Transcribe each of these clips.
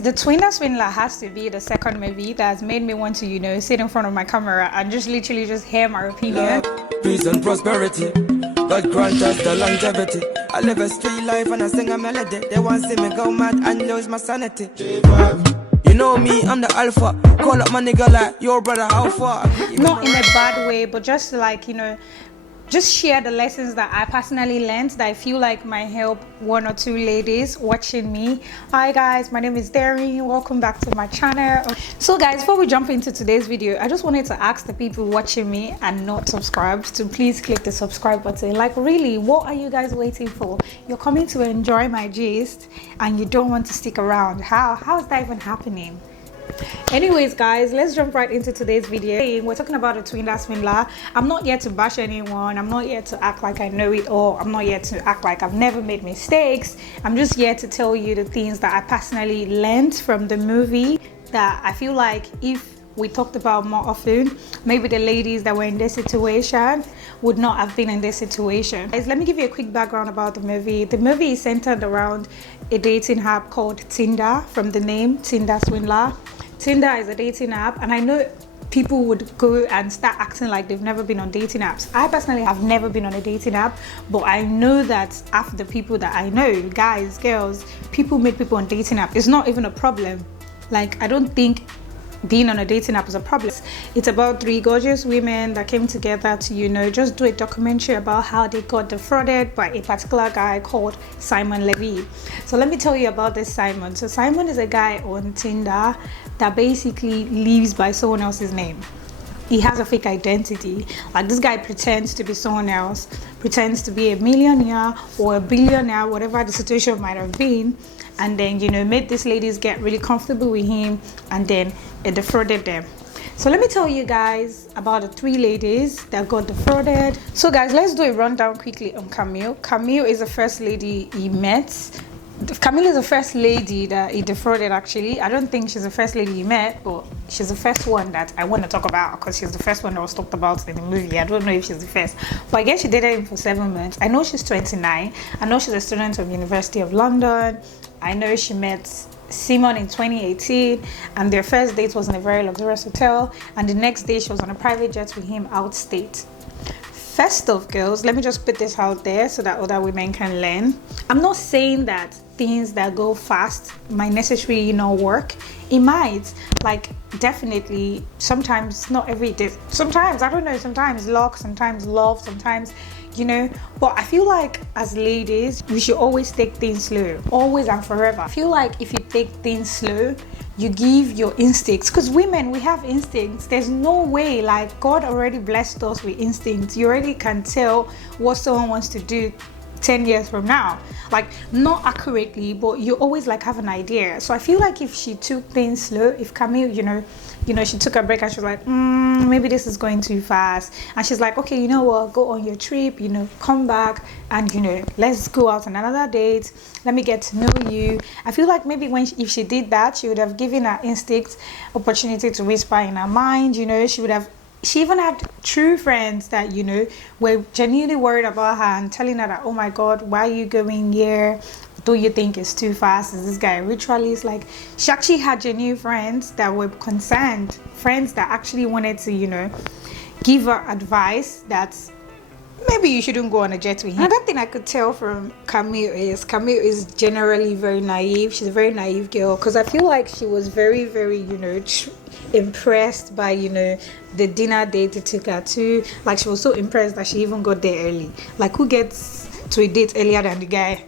The Tinder Swindler has to be the second movie that has made me want to, sit in front of my camera and just literally just hear my opinion. Peace and prosperity, God grant us the longevity. I live a street life and I sing a melody. They want to see me go mad and lose my sanity. You know me, I'm the alpha. Call up my nigga like, yo brother, how far? Not in a bad way, but just like, just share the lessons that I personally learned that I feel like might help one or two ladies watching me. Hi guys, my name is Derin. Welcome back to my channel. So guys, before we jump into today's video, I just wanted to ask the people watching me and not subscribed to please click the subscribe button. Like, really, what are you guys waiting for? You're coming to enjoy my gist and you don't want to stick around. How is that even happening? Anyways guys, let's jump right into today's video. We're talking about a Tinder Swindler. I'm not here to bash anyone. I'm not here to act like I know it all. I'm not here to act like I've never made mistakes. I'm just here to tell you the things that I personally learned from the movie that I feel like if we talked about more often, maybe the ladies that were in this situation would not have been in this situation. Guys, let me give you a quick background about the movie. The movie is centered around a dating app called Tinder, from the name Tinder Swindler. Tinder is a dating app, and I know people would go and start acting like they've never been on dating apps. I personally have never been on a dating app, but I know that after the people that I know, guys, girls, people meet people on dating app. It's not even a problem. Like, I don't think being on a dating app is a problem. It's about three gorgeous women that came together to, just do a documentary about how they got defrauded by a particular guy called Simon Leviev. So let me tell you about this Simon. So Simon is a guy on Tinder that basically lives by someone else's name. He has a fake identity. Like, this guy pretends to be someone else, pretends to be a millionaire or a billionaire, whatever the situation might have been, and then made these ladies get really comfortable with him, and then it defrauded them. So let me tell you guys about the three ladies that got defrauded. So guys, let's do a rundown quickly on Camille. Camille is the first lady he met. Camille is the first lady that he defrauded. Actually, I don't think she's the first lady he met, but she's the first one that I want to talk about because she's the first one that was talked about in the movie. I don't know if she's the first, but I guess she dated him for 7 months. I know she's 29. I know she's a student of University of London. I know she met Simon in 2018, and their first date was in a very luxurious hotel, and the next day she was on a private jet with him outstate. First off, girls, let me just put this out there so that other women can learn. I'm not saying that things that go fast might necessarily not work. It might, like, definitely, sometimes, not every day, sometimes, I don't know, sometimes luck, sometimes love, sometimes, but I feel like as ladies, we should always take things slow, always and forever. I feel like if you take things slow, you give your instincts, because women, we have instincts. There's no way, like, God already blessed us with instincts. You already can tell what someone wants to do 10 years from now, like, not accurately, but you always like have an idea. So I feel like if she took things slow, if Camille, she took a break and she was like, maybe this is going too fast, and she's like, okay, you know what, go on your trip, come back, and let's go out on another date, let me get to know you. I feel like maybe if she did that, she would have given her instinct opportunity to whisper in her mind. She even had true friends that, were genuinely worried about her and telling her that, oh my God, why are you going here? Do you think it's too fast? Is this guy a ritualist? Like, she actually had genuine friends that were concerned, friends that actually wanted to, give her advice that maybe you shouldn't go on a jet with him. Another thing I could tell from Camille is generally very naive. She's a very naive girl, because I feel like she was very, very, impressed by, the dinner date they took her to. Like, she was so impressed that she even got there early. Like, who gets to a date earlier than the guy?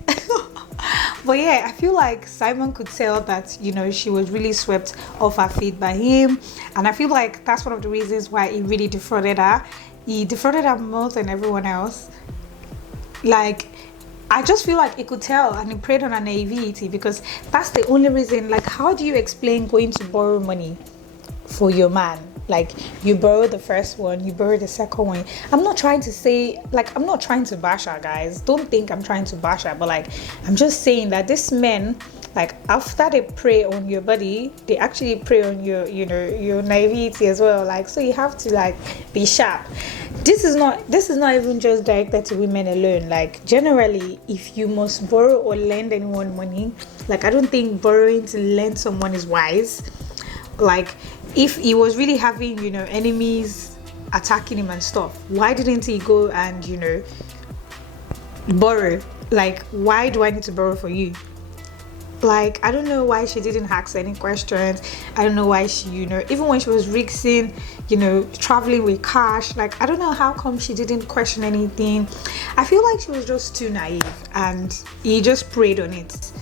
But yeah, I feel like Simon could tell that, she was really swept off her feet by him. And I feel like that's one of the reasons why he really defrauded her. He defrauded her more than everyone else. Like, I just feel like he could tell, and he preyed on her naivety, because that's the only reason. Like, how do you explain going to borrow money for your man? Like, you borrow the first one, you borrow the second one. I'm not trying to say, like, I'm not trying to bash her, guys. Don't think I'm trying to bash her, but like, I'm just saying that these men, like, after they prey on your body, they actually prey on your naivety as well. Like, so you have to, like, be sharp. this is not even just directed to women alone. Like generally, if you must borrow or lend anyone money, like I don't think borrowing to lend someone is wise. Like if he was really having, enemies attacking him and stuff, why didn't he go and borrow? Like, why do I need to borrow for you? Like, I don't know why she didn't ask any questions. I don't know why she, even when she was risking, traveling with cash, like, I don't know how come she didn't question anything. I feel like she was just too naive and he just preyed on it.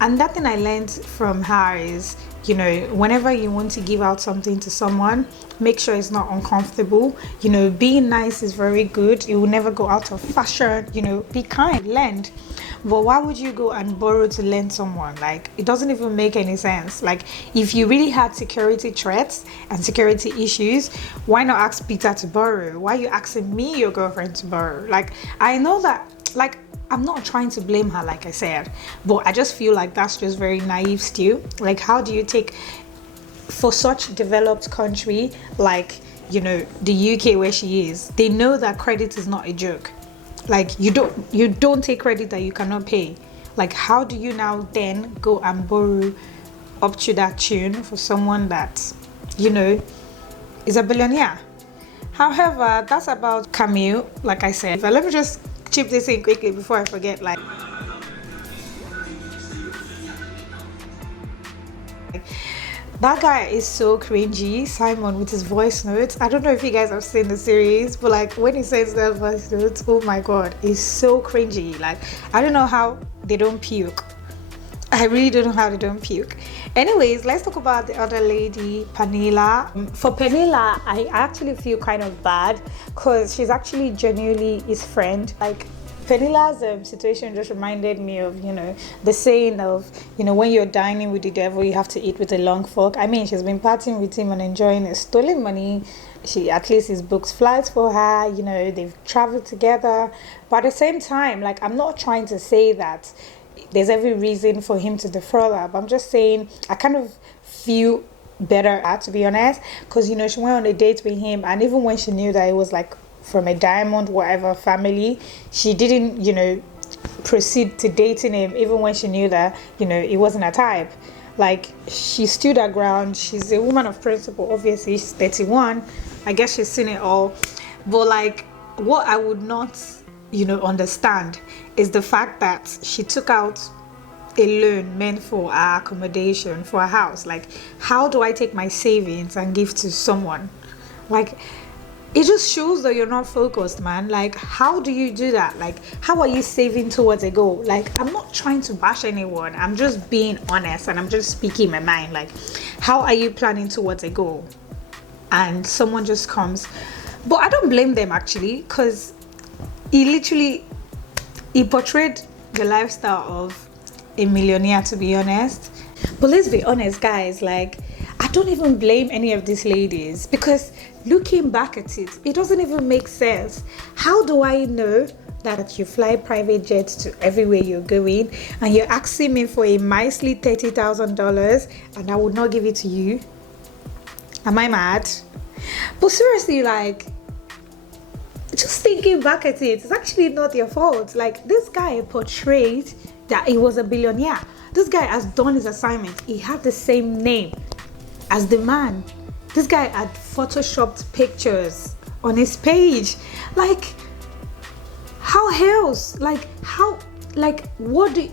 And that thing I learned from her is, whenever you want to give out something to someone, make sure it's not uncomfortable. Being nice is very good. It will never go out of fashion. Be kind, lend. But why would you go and borrow to lend someone? Like, it doesn't even make any sense. Like, if you really had security threats and security issues, why not ask Peter to borrow? Why are you asking me, your girlfriend, to borrow? Like, I know that, like, I'm not trying to blame her, like I said, but I just feel like that's just very naive still. Like, how do you take, for such developed country like, the UK where she is, they know that credit is not a joke. Like, you don't take credit that you cannot pay. Like, how do you now then go and borrow up to that tune for someone that, is a billionaire? However, that's about Camille, like I said. But let me just chip this in quickly before I forget. Like, that guy is so cringy, Simon, with his voice notes. I don't know if you guys have seen the series, but like when he says that voice notes, oh my god, it's so cringy. Like, I don't know how they don't puke. I really don't know how they don't puke. Anyways, let's talk about the other lady, Pernilla. For Pernilla, I actually feel kind of bad because she's actually genuinely his friend. Like, Pernilla's situation just reminded me of, the saying of, when you're dining with the devil, you have to eat with a long fork. I mean, she's been partying with him and enjoying his stolen money. At least he's booked flights for her, they've traveled together. But at the same time, like, I'm not trying to say that there's every reason for him to defraud her, but I'm just saying I kind of feel better, to be honest, because, she went on a date with him, and even when she knew that it was like from a diamond whatever family, she didn't proceed to dating him, even when she knew that he wasn't her type. Like, she stood her ground. She's a woman of principle. Obviously, she's 31. I guess she's seen it all. But like, what I would not understand is the fact that she took out a loan meant for our accommodation, for a house. Like, how do I take my savings and give to someone? Like, it just shows that you're not focused, man. Like, how do you do that? Like, how are you saving towards a goal? Like, I'm not trying to bash anyone. I'm just being honest and I'm just speaking my mind. Like, how are you planning towards a goal? And someone just comes. But I don't blame them, actually, because he portrayed the lifestyle of a millionaire, to be honest. But let's be honest, guys, like, I don't even blame any of these ladies, because looking back at it, it doesn't even make sense. How do I know that you fly private jets to everywhere you're going and you're asking me for a measly $30,000 and I would not give it to you? Am I mad? But seriously, like, just thinking back at it, it's actually not your fault. Like, this guy portrayed that he was a billionaire. This guy has done his assignment. He had the same name as the man. This guy had photoshopped pictures on his page. Like, how else? Like, how? Like, what do?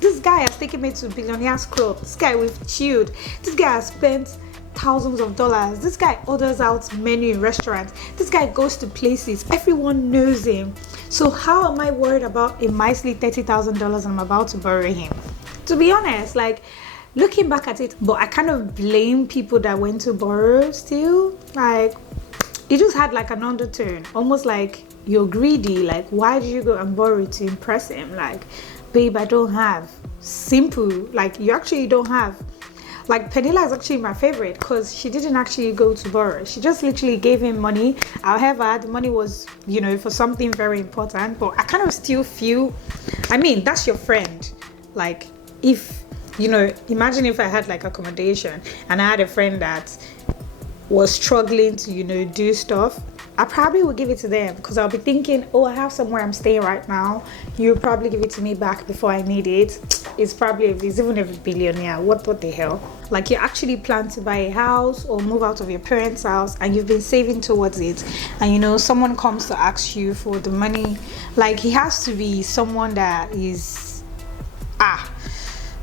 This guy has taken me to Billionaires Club. This guy, we've chilled. This guy has spent thousands of dollars. This guy orders out menu in restaurants. This guy goes to places. Everyone knows him. So how am I worried about a measly $30,000 and I'm about to borrow him? To be honest, like, looking back at it, but I kind of blame people that went to borrow still. Like, it just had like an undertone, almost like you're greedy. Like, why did you go and borrow to impress him? Like, babe, I don't have. Simple. Like, you actually don't have. Like, Pernilla is actually my favorite because she didn't actually go to borrow. She just literally gave him money. However, the money was, for something very important. But I kind of still feel, I mean, that's your friend. Like, if, imagine if I had like accommodation and I had a friend that was struggling to, do stuff. I probably will give it to them because I'll be thinking, oh, I have somewhere I'm staying right now. You'll probably give it to me back before I need it. It's probably, it's even a billionaire. What the hell? Like, you actually plan to buy a house or move out of your parents' house and you've been saving towards it, and you know someone comes to ask you for the money. Like, he has to be someone that is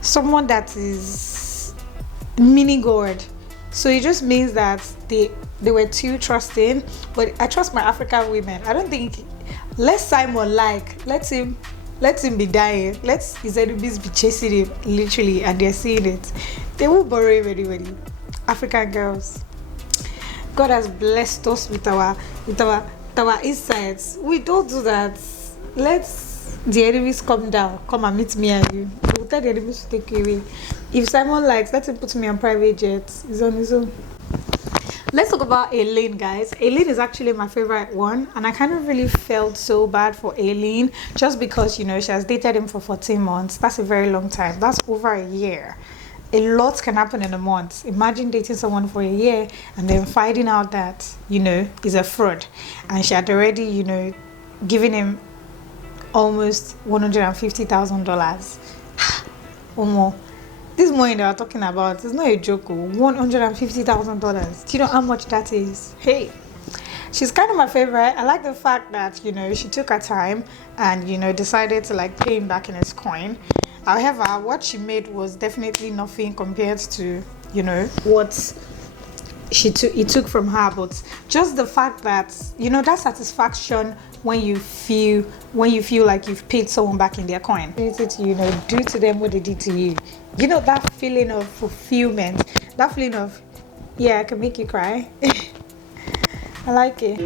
someone that is mini god. So it just means that they were too trusting. But I trust my African women. I don't think, let Simon let him be dying, let his enemies be chasing him literally, and they're seeing it. They will borrow him anybody. African girls, God has blessed us with our insights. We don't do that. Let's the enemies come down, come and meet me and you. We'll tell the enemies to take you away. If Simon likes, let him put me on private jets. He's on his own. Let's talk about Aileen, guys. Aileen is actually my favorite one, and I kind of really felt so bad for Aileen just because, you know, she has dated him for 14 months. That's a very long time. That's over a year. A lot can happen in a month. Imagine dating someone for a year and then finding out that, you know, he's a fraud, and she had already, you know, given him almost $150,000 or more. This money that we're talking about is not a joke. $150,000. Do you know how much that is? Hey, she's kind of my favorite. I like the fact that, you know, she took her time and, you know, decided to like pay him back in his coin. However, what she made was definitely nothing compared to, you know, what it took from her. But just the fact that, you know, that satisfaction when you feel like you've paid someone back in their coin, you know, do to them what they did to you. You know, that feeling of fulfillment, that feeling of, yeah, I can make you cry. I like it.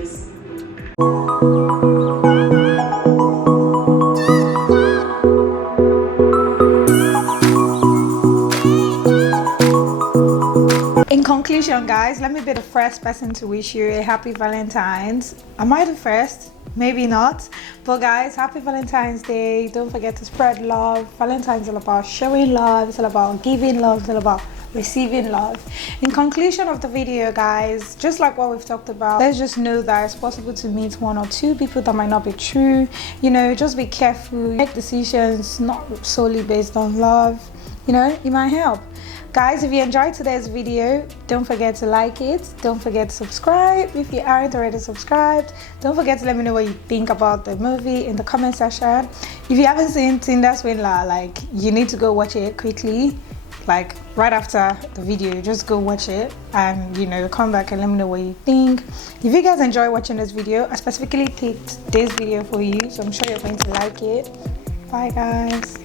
In conclusion, guys, let me be the first person to wish you a happy Valentine's. Am I the first? Maybe not, but guys, happy Valentine's Day. Don't forget to spread love. Valentine's is all about showing love. It's all about giving love. It's all about receiving love. In conclusion of the video, guys, just like what we've talked about, let's just know that it's possible to meet one or two people that might not be true. You know, just be careful. Make decisions not solely based on love. You know, it might help. Guys, if you enjoyed today's video, don't forget to like it. Don't forget to subscribe if you aren't already subscribed. Don't forget to let me know what you think about the movie in the comment section. If you haven't seen Tinder Swindler, like, you need to go watch it quickly, like right after the video. Just go watch it and, you know, come back and let me know what you think. If you guys enjoy watching this video, I specifically picked this video for you, so I'm sure you're going to like it. Bye, guys.